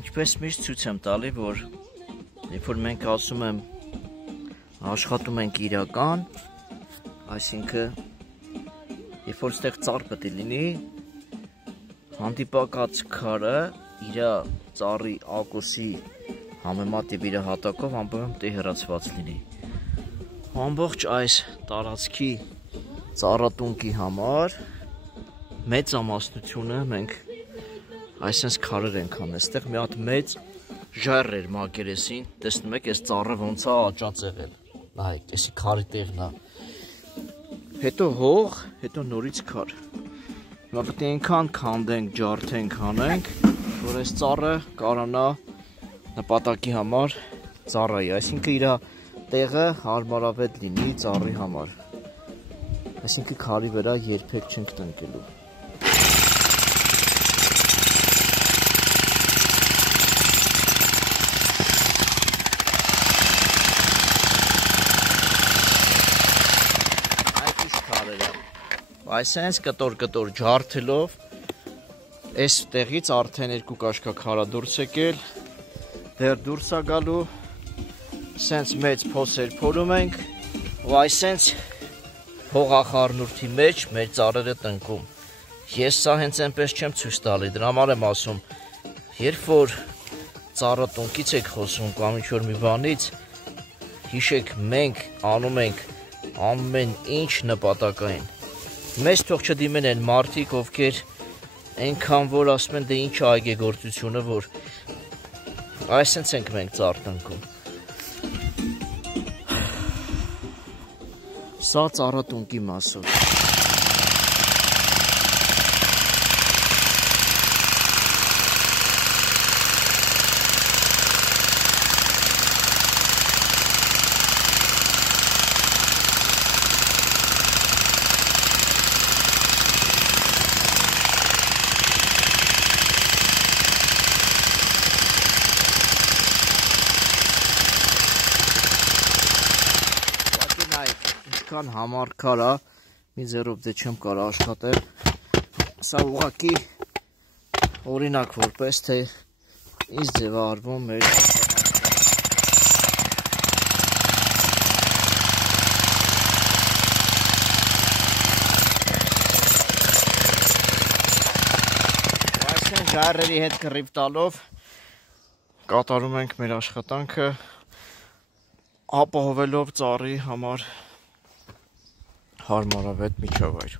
Ինչպես միշտ ցույց եմ տալի, որ երբ որ մենք ասում եմ աշխատում ենք իրական, այսինքն երբ որ ստեղ ծառ պետք է լինի, հանդիպակաց քարը իր ծառի ակոսի համեմատ եւ իր հատակով ամբողջ պետք է հեռացված լինի։ Ամբողջ այս տարածքի ծառատունկի համար մեծամասնությունը մենք այսպես քարեր ենք անում, այստեղ մի հատ մեծ ժայռ էր մակերեսին, տեսնում եք, այս ծառը ոնց է աճած եղել, նայեք, այսի քարի տեղն է, հետո հող, հետո նորից քար, հիմա պետք է այնքան քանդենք, ջարդենք, հանենք, որ այս ծառը կարողանա նպատակի համար ծառայի, այսինքն իր տեղը հարմարավետ լինի ծառի համար, այսինքն քարի վրա երբեք չենք տնկելու։ Այսենց կտոր ջարդելով, այս տեղից արդեն 2 կաշկա քարա դուրս եկել, դեռ դուրս է գալու, սենց մեծ փոսեր փորում ենք, ու այսենց հողախառնուրդի մեջ մեր ծառերը տնկում։ Ես սա հենց այնպես չեմ ցույց տալի, դրա համար եմ ասում, երբ որ ծառատունկից եք խոսում կամ ինչ-որ մի բանից, հիշեք, մենք անում ենք ամեն ինչ նպատակային։ Մեզ թող չդիմեն են մարդիկ, ովքեր այնքան որ ասում են դե ինչ է այգեգործությունը, որ այսենց ենք մենք ծառ տնկում։ Սա ծառատունկի մասով։ Ինչքան համառ քար է, մի ձեռով դե չեմ կարող աշխատել, սա ուղղակի օրինակ որպես թե ինչ ձև է արվում մեր այսինքն ժայռերի հետ կռիվ տալով կատարում ենք մեր աշխատանքը, ապահովելով ծառի համար հարմարավետ միջավայր։